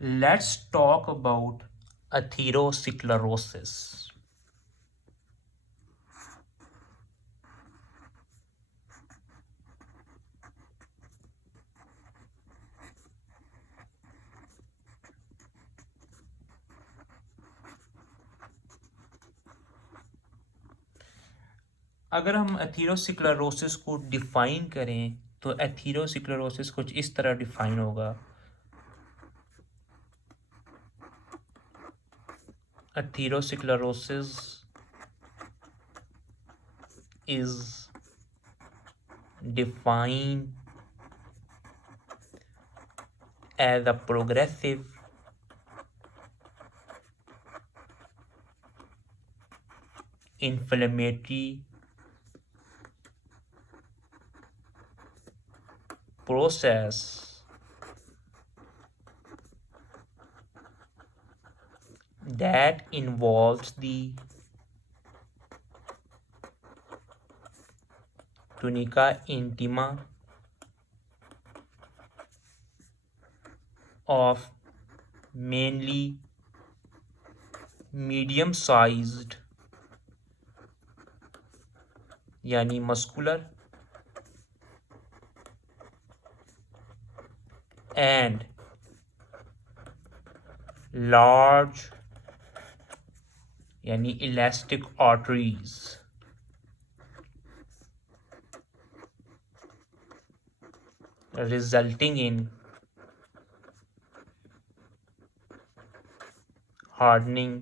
Let's talk about atherosclerosis. अगर हम atherosclerosis को डिफाइन करें तो एथेरोस्क्लेरोसिस कुछ इस तरह डिफाइन होगा। Atherosclerosis is defined as a progressive inflammatory process that involves the tunica intima of mainly medium-sized यानी muscular and large यानी elastic arteries resulting in hardening,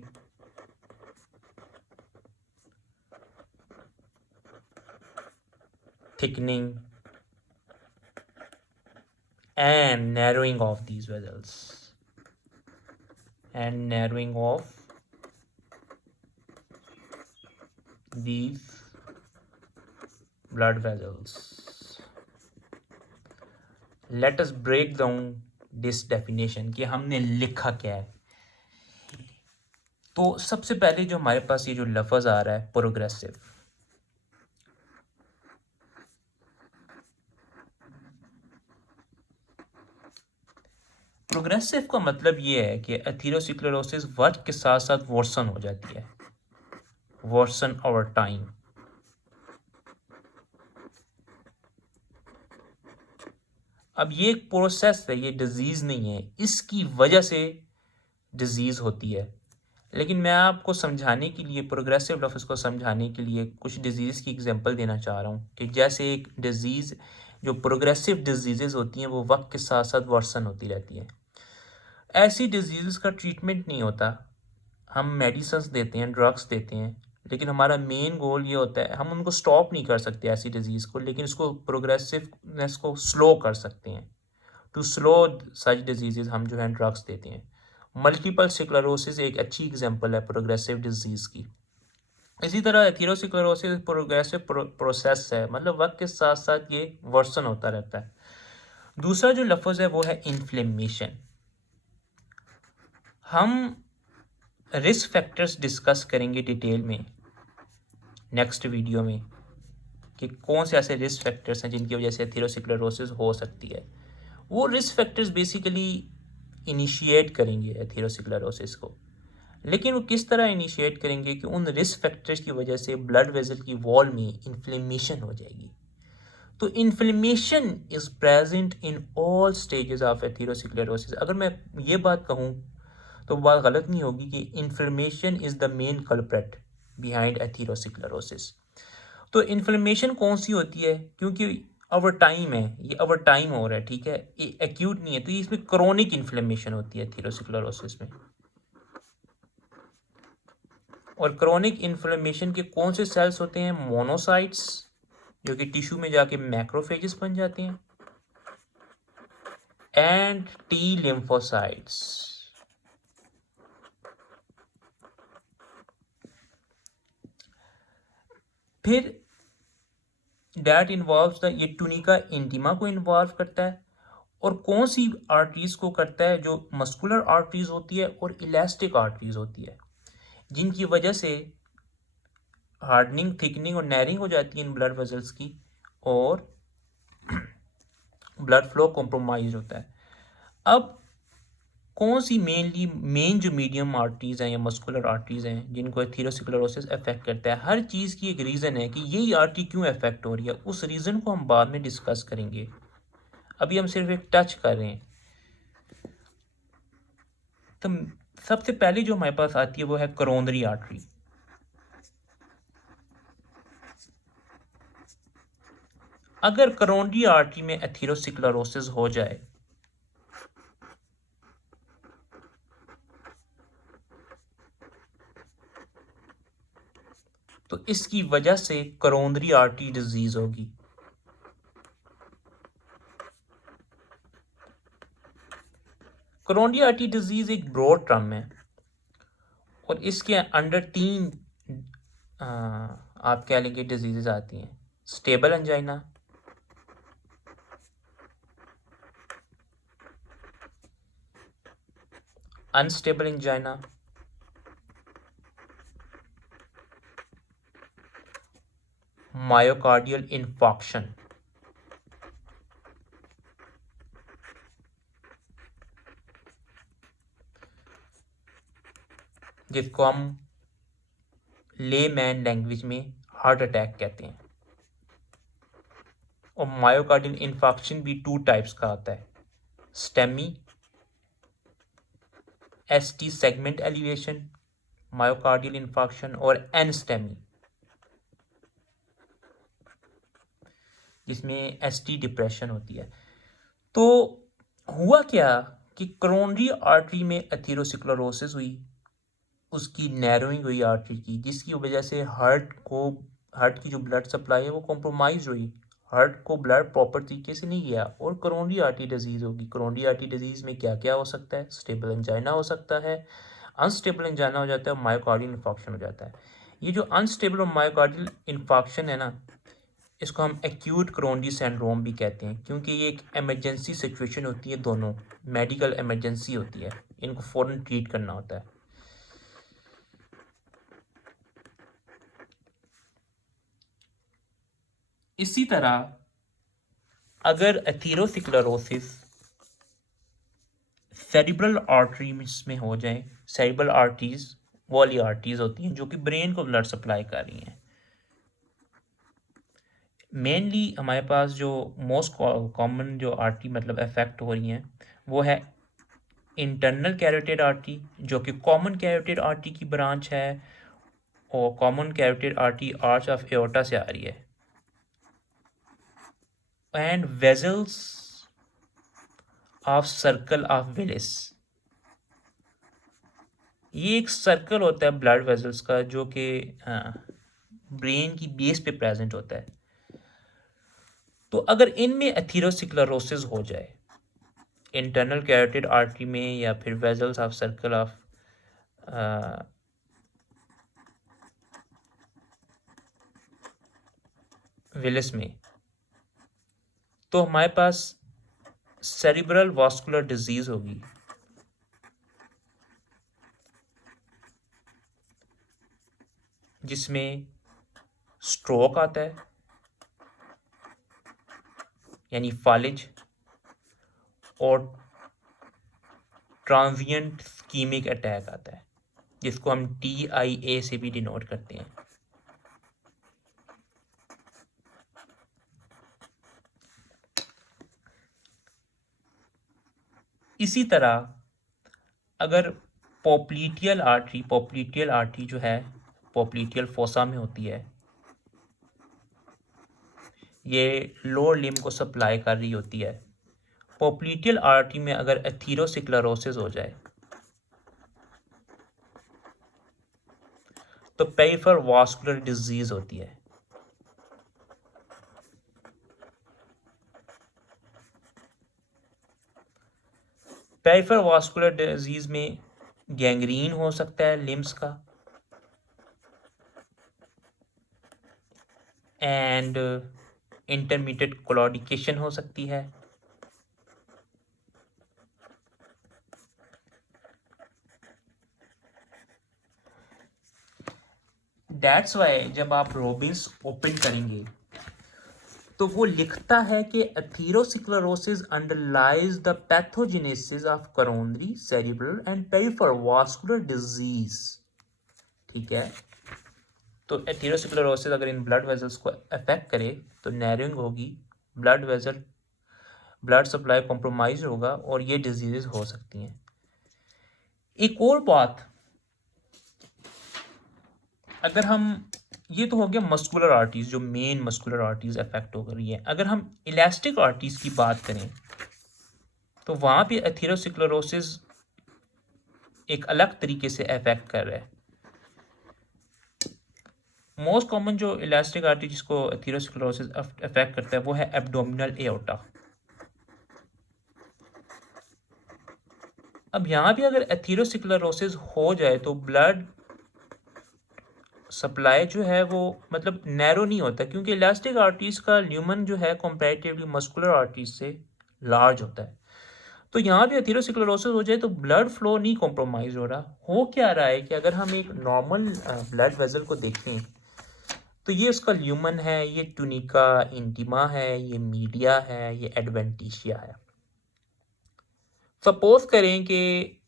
thickening and narrowing of these vessels and narrowing of these blood vessels. Let us break down this definition कि हमने लिखा क्या है। तो सबसे पहले जो हमारे पास ये जो लफ्ज़ आ रहा है प्रोग्रेसिव, प्रोग्रेसिव का मतलब ये है कि एथेरोस्क्लेरोसिस वक्त के साथ साथ वर्सन हो जाती है, वर्सन ओवर टाइम। अब ये एक प्रोसेस है, ये डिजीज़ नहीं है, इसकी वजह से डिजीज़ होती है। लेकिन मैं आपको समझाने के लिए, प्रोग्रेसिव लफ्ज़ को समझाने के लिए कुछ डिजीज़ की एग्जांपल देना चाह रहा हूँ कि जैसे एक डिजीज़, जो प्रोग्रेसिव डिजीज़ होती हैं वो वक्त के साथ साथ वर्सन होती रहती है। ऐसी डिजीज़ का ट्रीटमेंट नहीं होता, हम मेडिसिन्स देते हैं, ड्रग्स देते हैं, लेकिन हमारा मेन गोल ये होता है, हम उनको स्टॉप नहीं कर सकते ऐसी डिजीज़ को, लेकिन उसको प्रोग्रेसिवनेस को स्लो कर सकते हैं। टू स्लो सच डिजीज़ हम जो है ड्रग्स देते हैं। मल्टीपल स्क्लेरोसिस एक अच्छी एग्जांपल है प्रोग्रेसिव डिजीज़ की। इसी तरह एथेरोस्क्लेरोसिस प्रोग्रेसिव प्रोसेस है, मतलब वक्त के साथ साथ ये वर्सन होता रहता है। दूसरा जो लफ्ज़ है वो है इन्फ्लेमेशन। हम रिस्क फैक्टर्स डिस्कस करेंगे डिटेल में नेक्स्ट वीडियो में कि कौन से ऐसे रिस्क फैक्टर्स हैं जिनकी वजह से एथेरोस्क्लेरोसिस हो सकती है। वो रिस्क फैक्टर्स बेसिकली इनिशिएट करेंगे एथेरोस्क्लेरोसिस को, लेकिन वो किस तरह इनिशिएट करेंगे कि उन रिस्क फैक्टर्स की वजह से ब्लड वेसल की वॉल में इन्फ्लेमेशन हो जाएगी। तो inflammation is present in all stages of atherosclerosis. अगर मैं ये बात कहूँ तो बात गलत नहीं होगी कि inflammation is the main culprit behind atherosclerosis. तो इन्फ्लेमेशन कौन सी होती है, क्योंकि ओवर टाइम है, ये ओवर टाइम हो रहा है, ठीक है, ये एक्यूट नहीं है, तो इसमें क्रोनिक इन्फ्लेमेशन होती है एथेरोस्क्लेरोसिस में। और क्रोनिक इन्फ्लेमेशन के कौन से सेल्स होते हैं? मोनोसाइट्स, जो कि टिश्यू में जाके मैक्रोफेजेस बन जाते हैं, एंड टी लिम्फोसाइट्स। फिर डैट इन्वॉल्व्स द, ये टुनिका इंटिमा को इन्वॉल्व करता है, और कौन सी आर्टरीज को करता है? जो मस्कुलर आर्टरीज होती है और इलास्टिक आर्टरीज होती है, जिनकी वजह से हार्डनिंग, थिकनिंग और नैरिंग हो जाती है इन ब्लड वेसल्स की, और ब्लड फ्लो कॉम्प्रोमाइज होता है। अब कौन सी मेन जो मीडियम आर्टरीज हैं या मस्कुलर आर्टरीज हैं जिनको एथेरोस्क्लेरोसिस अफेक्ट करता है। हर चीज़ की एक रीज़न है कि यही आर्टरी क्यों अफेक्ट हो रही है, उस रीज़न को हम बाद में डिस्कस करेंगे। अभी हम सिर्फ एक टच कर रहे हैं। तो सबसे पहले जो हमारे पास आती है वो है कोरोनरी आर्टरी। अगर कोरोनरी आर्टरी में एथेरोस्क्लेरोसिस हो जाए तो इसकी वजह से कोरोनरी आर्टरी डिजीज होगी। कोरोनरी आर्टरी डिजीज एक ब्रॉड टर्म है और इसके अंडर तीन आप कह लेंगे डिजीजेज आती हैं। Stable angina, unstable angina, myocardial infarction. जिसको हम लेमैन लैंग्वेज में हार्ट अटैक कहते हैं। और मायोकार्डियल इन्फॉक्शन भी 2 टाइप्स का आता है, STEMI ST segment elevation myocardial infarction और एनस्टेमी जिसमें एसटी डिप्रेशन होती है। तो हुआ क्या कि कोरोनरी आर्टरी में एथेरोस्क्लेरोसिस हुई, उसकी नैरोइंग हुई आर्टरी की, जिसकी वजह से हार्ट की जो ब्लड सप्लाई है वो कॉम्प्रोमाइज हुई। हार्ट को ब्लड प्रॉपर तरीके से नहीं गया और कोरोनरी आर्टरी डिजीज होगी। कोरोनरी आर्टरी डिजीज में क्या क्या हो सकता है? स्टेबल एंजाइना हो सकता है, अनस्टेबल एंजाइना हो जाता है और मायोकार्डियल इन्फॉक्शन हो जाता है। ये जो अनस्टेबल और मायोकार्डियल इन्फॉक्शन है ना, इसको हम एक्यूट कोरोनरी सिंड्रोम भी कहते हैं, क्योंकि ये एक इमरजेंसी सिचुएशन होती है, दोनों मेडिकल इमरजेंसी होती है, इनको फ़ौरन ट्रीट करना होता है। इसी तरह अगर एथेरोस्क्लेरोसिस सेरिब्रल आर्टरीज में हो जाए, सेरिब्रल आर्टरीज वो वाली आर्टरीज होती हैं जो कि ब्रेन को ब्लड सप्लाई कर रही हैं। मेनली हमारे पास जो मोस्ट कॉमन जो आर्टरी मतलब अफेक्ट हो रही हैं वो है इंटरनल कैरोटिड आर्टरी, जो कि कॉमन कैरोटिड आर्टरी की ब्रांच है और common carotid artery arch of aorta से आ रही है। And vessels of circle of Willis, ये एक सर्कल होता है ब्लड वेजल्स का जो कि ब्रेन की बेस पे प्रेजेंट होता है। तो अगर इनमें एथेरोस्क्लेरोसिस हो जाए इंटरनल कैरोटिड आर्टरी में या फिर vessels of circle of Willis में, तो हमारे पास सेरिब्रल वास्कुलर डिजीज होगी, जिसमें स्ट्रोक आता है यानी फालिज और ट्रांजिएंट स्कीमिक अटैक आता है, जिसको हम TIA से भी डिनोट करते हैं। इसी तरह अगर पोप्लीटियल आर्टरी जो है पोप्लीटियल फोसा में होती है, ये लोअर लिम्ब को सप्लाई कर रही होती है। पोप्लीटियल आर्टरी में अगर एथेरोस्क्लेरोसिस हो जाए तो पेरिफेरल वास्कुलर डिजीज होती है। पेरिफेरल वास्कुलर डिजीज में गैंग्रीन हो सकता है लिम्स का एंड इंटरमीडिएट क्लॉडिकेशन हो सकती है। दैट्स वाई जब आप रोबिन्स ओपन करेंगे तो वो लिखता है कि atherosclerosis underlies the pathogenesis of coronary cerebral and peripheral vascular disease. ठीक है, तो एथेरोस्क्लेरोसिस अगर इन ब्लड वेजल्स को अफेक्ट करे तो नैरोइंग होगी, ब्लड सप्लाई कॉम्प्रोमाइज होगा और ये डिजीजेस हो सकती हैं। एक और बात, अगर हम, ये तो हो गया मस्कुलर आर्टरीज, जो मेन मस्कुलर आर्टरीज अफेक्ट हो रही है। अगर हम इलास्टिक आर्टरीज की बात करें तो वहाँ पे एथेरोस्क्लेरोसिस एक अलग तरीके से अफेक्ट कर रहा है। मोस्ट कॉमन जो इलास्टिक आर्टरी जिसको एथेरोस्क्लेरोसिस अफेक्ट करता है वो है एब्डोमिनल एओर्टा। अब यहाँ भी अगर एथेरोस्क्लेरोसिस हो जाए तो ब्लड सप्लाई जो है वो मतलब नैरो नहीं होता, क्योंकि इलास्टिक आर्टरीज का ल्यूमन जो है कंपैरेटिवली मस्कुलर आर्टरीज से लार्ज होता है। तो यहाँ भी एथेरोस्क्लेरोसिस हो जाए तो ब्लड फ्लो नहीं कॉम्प्रोमाइज हो रहा। हो क्या रहा है कि अगर हम एक नॉर्मल ब्लड वेजल को देखें तो ये उसका ल्यूमन है, ये टूनिका इंटीमा है, ये मीडिया है, ये एडवेंटिशिया है। सपोज करें कि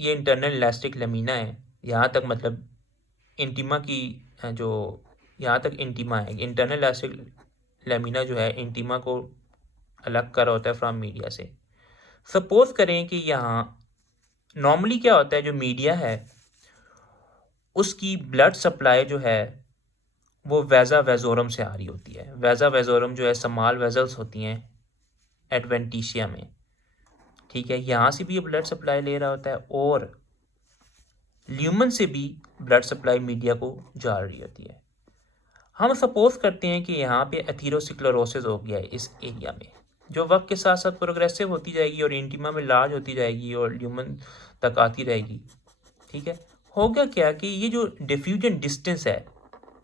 ये इंटरनल इलास्टिक लेमिना है, यहाँ तक मतलब इंटीमा की जो यहाँ तक इंटीमा है, इंटरनल इलास्टिक लेमिना जो है इंटीमा को अलग कर होता है फ्रॉम मीडिया से। सपोज करें कि यहाँ नॉर्मली क्या होता है, जो मीडिया है उसकी ब्लड सप्लाई जो है वो वेजा वेजोरम से आ रही होती है। वेजा वेजोरम जो है स्मॉल वेजल्स होती हैं एडवेंटिशिया में। ठीक है, यहाँ से भी ये ब्लड सप्लाई ले रहा होता है और ल्यूमन से भी ब्लड सप्लाई मीडिया को जा रही होती है। हम सपोज करते हैं कि यहाँ पे एथेरोस्क्लेरोसिस हो गया है इस एरिया में, जो वक्त के साथ साथ प्रोग्रेसिव होती जाएगी और इंटीमा में लार्ज होती जाएगी और ल्यूमन तक आती रहेगी। ठीक है, हो गया क्या कि ये जो डिफ्यूजन डिस्टेंस है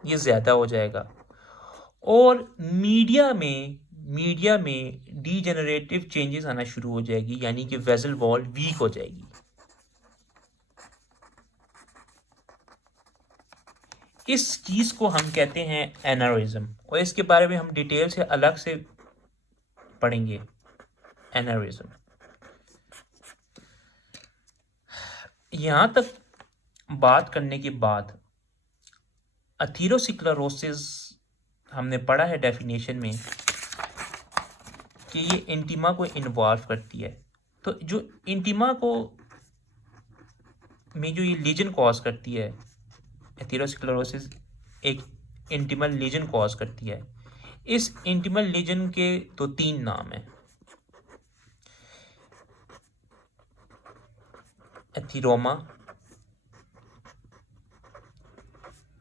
ये ज़्यादा हो जाएगा और मीडिया में डीजेनरेटिव चेंजेस आना शुरू हो जाएगी, यानी कि वेसल वॉल वीक हो जाएगी। इस चीज़ को हम कहते हैं एनारिज्म, और इसके बारे में हम डिटेल से अलग से पढ़ेंगे। एनारिज्म, यहाँ तक बात करने के बाद एथेरोस्क्लेरोसिस हमने पढ़ा है डेफिनेशन में कि ये इंटीमा को इन्वॉल्व करती है। तो जो इंटीमा को में जो ये लीजन कॉज करती है, एथेरोस्क्लेरोसिस एक इंटीमल लीजन कॉज करती है। इस इंटीमल लीजन के तो 3 नाम हैं, एथीरोमा,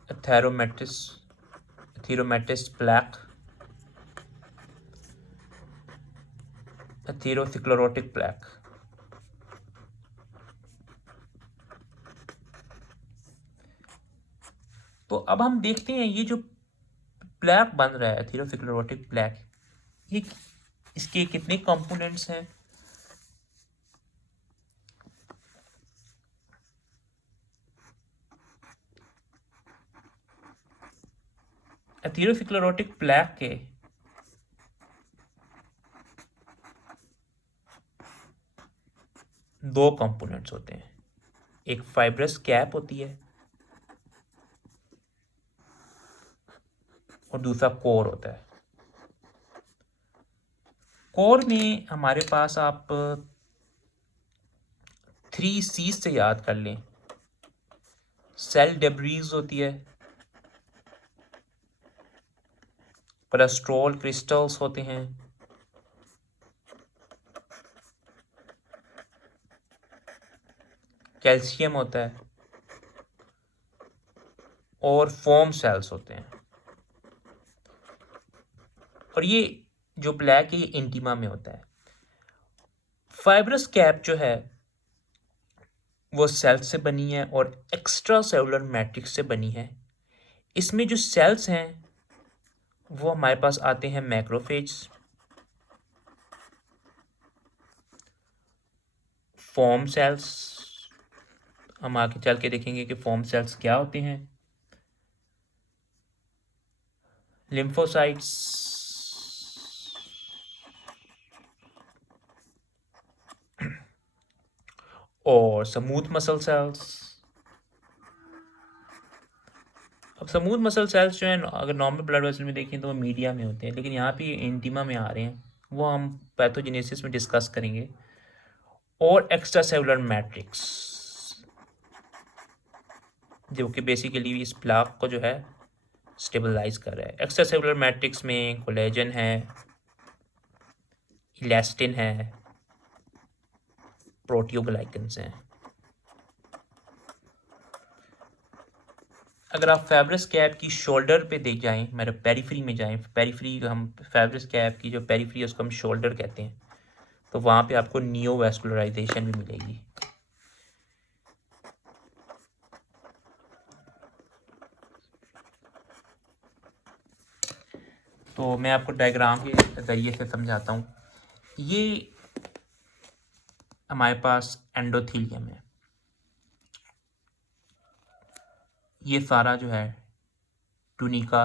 एथेरोमेटिस प्लैक, एथेरोस्क्लेरोटिक प्लैक। तो अब हम देखते हैं ये जो प्लैक बन रहा है एथेरोस्क्लेरोटिक प्लैक, ये इसके कितने कंपोनेंट्स हैं। एथेरोस्क्लेरोटिक प्लैक के 2 कंपोनेंट्स होते हैं, एक फाइब्रस कैप होती है और दूसरा कोर होता है। कोर में हमारे पास आप 3 C's से याद कर लें। सेल डेब्रीज होती है, कोलेस्ट्रॉल क्रिस्टल्स होते हैं, कैल्शियम होता है और फोम सेल्स होते हैं। और ये जो ब्लैक है ये इंटीमा में होता है। फाइब्रस कैप जो है वो सेल से बनी है और एक्स्ट्रा सेलुलर मैट्रिक्स से बनी है। इसमें जो सेल्स हैं वो हमारे पास आते हैं मैक्रोफेज, फॉर्म सेल्स, हम आगे चल के देखेंगे कि फॉर्म सेल्स क्या होते हैं, लिम्फोसाइट्स और स्मूथ मसल सेल्स। अब स्मूथ मसल सेल्स जो है अगर नॉर्मल ब्लड वेसल में देखें तो वो मीडिया में होते हैं, लेकिन यहाँ पे इंटीमा में आ रहे हैं, वो हम पैथोजेनेसिस में डिस्कस करेंगे। और एक्स्ट्रा सेलुलर मैट्रिक्स जो कि बेसिकली इस प्लाक को जो है स्टेबलाइज कर रहा है। एक्स्ट्रा सेलुलर मैट्रिक्स में कोलेजन है, इलास्टिन है, प्रोटियोग्लाइकन्स हैं। अगर आप फेब्रस कैप की शोल्डर पे देख जाएं, मेरे पेरिफ्री में जाएं, पेरिफ्री हम फेब्रस कैप की जो पेरिफ्री है उसको हम शोल्डर कहते हैं, तो वहाँ पे आपको नियोवैस्कुलराइजेशन भी मिलेगी। तो मैं आपको डायग्राम के ज़रिए से समझाता हूँ। ये हमारे पास एंडोथीलियम है, ये सारा जो है टूनिका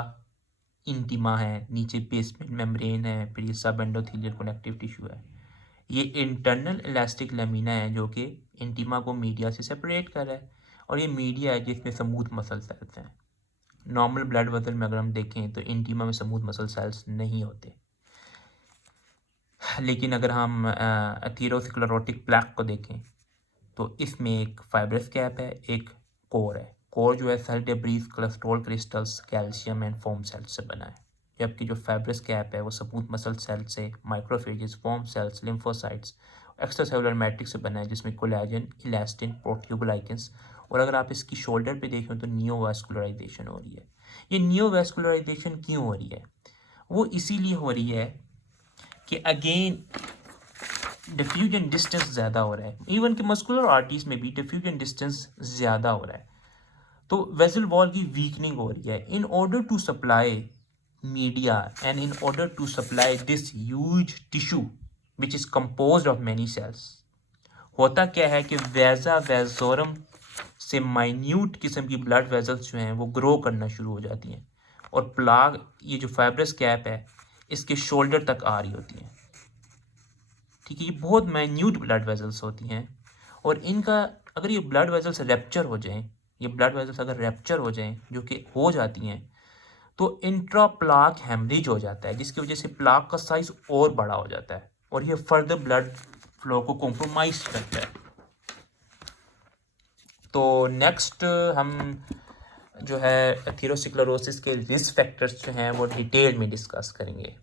इंटीमा है, नीचे बेसमेंट मेम्ब्रेन है, फिर ये सब एंडोथीलियल कनेक्टिव टिश्यू है। ये इंटरनल इलास्टिक लेमिना है जो कि इंटीमा को मीडिया से सेपरेट कर रहा है, और ये मीडिया है जिसमें स्मूथ मसल सेल्स हैं। नॉर्मल ब्लड वेसल में अगर हम देखें तो इंटीमा में स्मूथ मसल सेल्स नहीं होते, लेकिन अगर हम एथेरोस्क्लेरोटिक प्लैक को देखें तो इसमें एक फाइब्रस कैप है, एक कोर है। कोर जो है cell debris, cholesterol crystals, calcium and foam cells से बना है, जबकि जो फाइब्रस कैप है वो स्मूथ मसल सेल से, macrophages, foam cells, lymphocytes, extracellular matrix से बना है, जिसमें कोलेजन, इलास्टिन, प्रोटियोग्लाइकन्स। और अगर आप इसकी शोल्डर पे देखें तो नियोवैस्कुलराइजेशन हो रही है। ये नियोवैस्कुलराइजेशन क्यों हो रही है? वो इसीलिए हो रही है कि अगेन डिफ्यूजन डिस्टेंस ज़्यादा हो रहा है, इवन कि मस्कुलर आर्टरीज में भी डिफ्यूजन डिस्टेंस ज़्यादा हो रहा है, तो वेसल वॉल की वीकनिंग हो रही है। In order to supply media and in order to supply this huge tissue which is composed of many cells, होता क्या है कि वेजा वेजोरम से माइन्यूट किस्म की ब्लड वेजल्स जो हैं वो ग्रो करना शुरू हो जाती हैं, और प्लाग ये जो फाइब्रस कैप है इसके शोल्डर तक आ रही होती हैं। ठीक है, ये बहुत माइन्यूट ब्लड वेजल्स होती हैं, और इनका अगर ये ब्लड वेजल्स रैप्चर हो जाएं, ये ब्लड वेजल्स अगर रैप्चर हो जाएं, जो कि हो जाती हैं, तो इंट्रा प्लाक हेमरेज हो जाता है, जिसकी वजह से प्लाक का साइज और बड़ा हो जाता है, और ये फर्दर ब्लड फ्लो को कॉम्प्रोमाइज करता है। तो नेक्स्ट हम जो है एथेरोस्क्लेरोसिस के रिस्क फैक्टर्स जो हैं वो डिटेल में डिस्कस करेंगे।